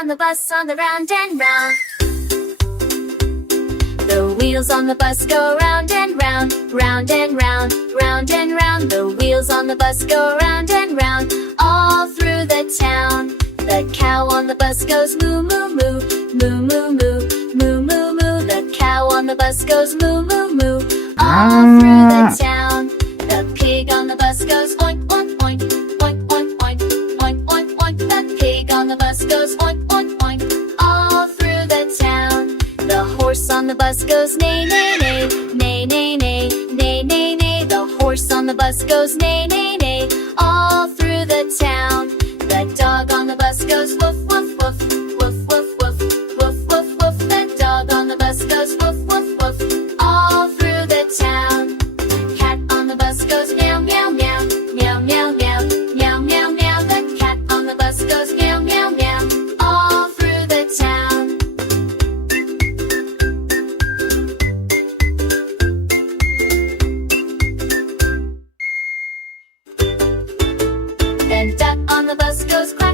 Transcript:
on the bus on the round and round. The wheels on the bus go round and round, round and round, round and round. The wheels on the bus go round and round, all through the town. The cow on the bus goes moo moo moo, moo moo moo, moo moo moo. The cow on the bus goes moo moo moo, all through the town. The pig on the bus goes oink oink oink, oink oink oink, oink oink oink. The pig on the bus goes oink oink oink, all through the town. The horse on the bus goes neigh neigh neigh, neigh neigh neigh, neigh neigh neigh. The horse on the bus goes neigh neigh neigh, all through the town. The dog on the bus goes woof woof woof, woof woof woof, woof woof woof. The dog on the bus goes woof woof woof, all through the town. Cat on the bus goes meow meow meow, meow meow meow, meow meow meow. The cat on the bus goes meow meow meow, all through the town. Then duck on the bus goes quack